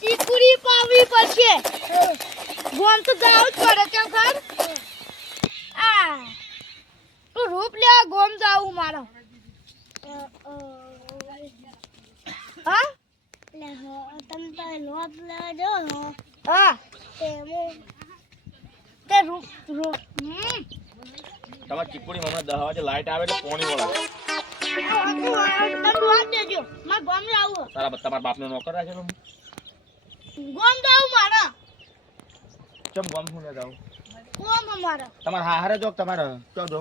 ચીકુડી પાવી પડશે ગોમ તો જાવ જ પડે કેમ ખર આ તું રૂપ લે ગોમ જાવું મારો હા લે તમે તો લોટ લેજો હા તે રૂપ તમાર ચીકુડી હમણાં 10 વાગે લાઈટ આવે એટલે પાણી વળે તમે લોટ દેજો માર ગોમ જાવું તમારા બાપનો નોકર રાખેલો ગોમ જાવું મારા કેમ ગોમ હું જાવ ગોમ અમારા તમાર હારે જોક તમારે ચો જો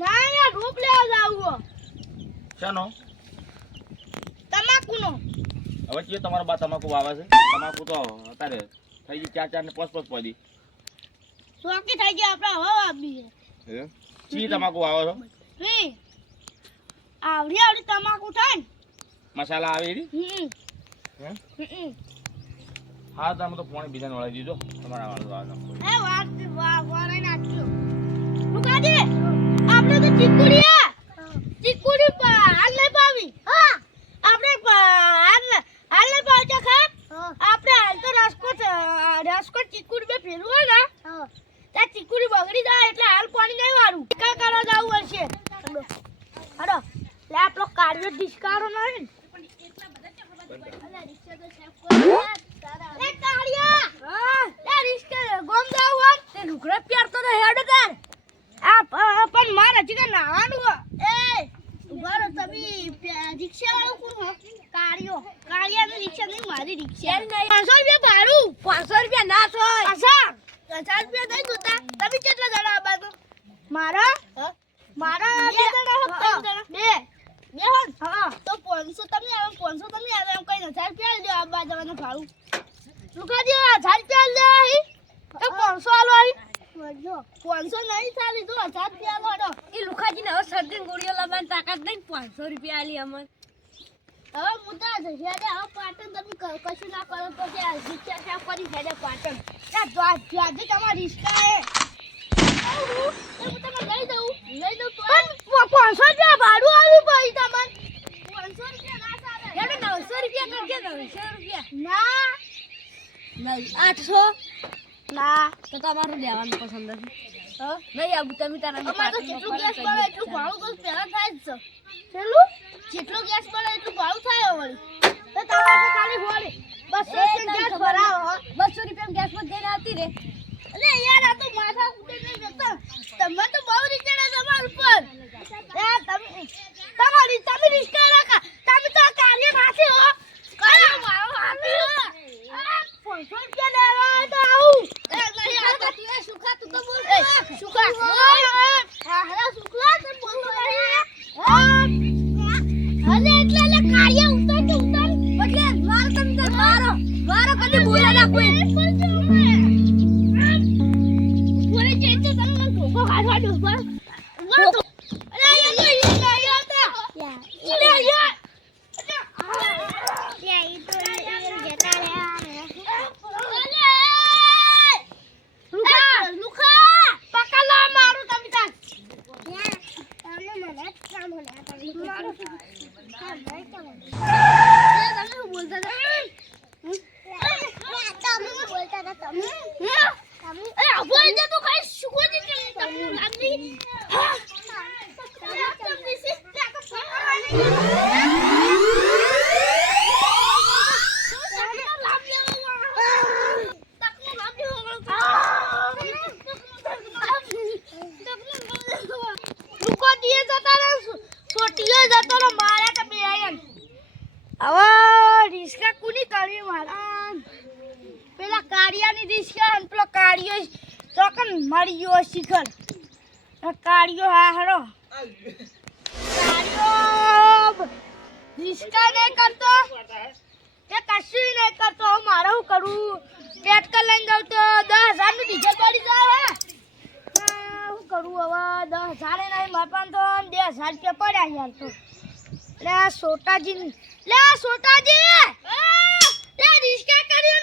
ના યાર રૂપ લેવા જાવું શાનો તમાકુનો હવે જે તમારા બા તમાકુ વાવે છે તમાકુ તો અત્યારે થઈ ગઈ 4 4 ને 5 5 પડી સોકી થઈ ગયા આપણે હવે આપી હે ચી તમાકુ વાવો છો રી આવડી તમાકુ થાય ને મસાલા આવે એડી હે હા તમે તો પાણી બીજાને વળાઈ દીધો તમારા વાળો એ વારે નાખ્યો લુકાજી આપણે તો ચીકુડી હાલ નહીં પાવી હા આપણે હાલ નહીં પાવતા ખા આપણે હાલ તો રસકોટ ચીકુડી બે ફેરવું હોય ને ત્યાં ચીકુડી બગડી જાય એટલે હાલ પાણી નહીં વાળું કા કરવા જવું હશે હડો લે આપણો કાર્યો ડિસ્કારો નહીં પણ મારા જીગર નાવાનું એ ઉભારો તમે રિક્ષા વાળો કોણ હો કાળિયાની રિક્ષા નહીં મારી રિક્ષા નહીં 500 રૂપિયા ભાડું 500 રૂપિયા ના થાય 50 રૂપિયા નહીં જોતા તમે કેટલા જણા આબાતો મારા બે જણા બે હા તો 500 તમે આવે 500 તમે આવે એમ કઈ 1000 રૂપિયા લ્યો આબા જવાનું ભાડું લુકાજી 1000 રૂપિયા લે તો 500 આલો આઈ 500 નહીં ચાલી તો 1000 રૂપિયા આલો એ લુકાજી ને હવે સર્દીન ગોળીઓ લાવવાની તાકાત નહીં 500 રૂપિયા આલી અમર હવે મુદ્દા છે હેડે હવે પાટણ તમે કશું ના કરો તો કે રિક્ષા સાફ કરી હેડે પાટણ ત્યાં આજે તમારી રિક્ષા એ હું તમને લઈ દઉં તો 500 રૂપિયા ભાડું આવ્યું ભાઈ તમને 500 રૂપિયા ના ચાલે હેડે 900 રૂપિયા કરજે 900 રૂપિયા ના નહીં 800 ના તો તમારું લેવાનું પસંદ નથી નહીં આબુ તમે તારા અમાર તો જેટલું ગેસ પડે એટલું ભાડું તો પહેલા થાય જ છે ચેલું જેટલો ગેસ પડે એટલું ભાડું થાય વળી તો તમારે ખાલી હોળી 200 રૂપિયા ગેસ ભરાવો 200 રૂપિયા ગેસ માં જઈને આવતી રે એટલે યાર આ તો માથા કુટે નહીં જતો તમે તો બહુ રીચડા તમાર ઉપર તમે રિસ્કા રાખા તમે તો કાર્ય માથે હો કાર્ય મારો હાથી હો 500 રૂપિયા લેવા તો આવું સુખા તું તો બોલ સુખા હા સુખા તું બોલ અરે એટલે કાર્ય ઉતર એટલે માર તમે મારો કદી બોલા ના કોઈ બોલે છે તો તમે ધોકો કાઢવા દો બસ અરે એ તો ઈ લાયા હતા ઈ લાયા ઈ તો જતા રહ્યા લુખા પકલા મારું તમે તાર તમને મને કામ હોલા તમે મારું કામ નહીં કામ તમે શું બોલતા હતા તમે બોલતા હતા તમે એ બોલ દે તો કઈ શું જ તમને લાગી તમને સિસ્ટર કો રિસ્કા કુની કરવી મારા પેલા કાળિયાની રિસ્કા અને પેલો કાળિયો ચોકન મરી ગયો શિખર કાળિયો હા હરો કાળિયો રિસ્કા નહીં કરતો કે કશું નહીં કરતો મારે શું કરું પેટકર લઈને જાઉં તો 10,000 નું ડીઝલ પડી જાય શું કરું હવે 10,000 નહીં મારવાનું તો 2,000 રૂપિયા પડ્યા યાર તો લે સોટાજી લે રિસ્કા કર્યો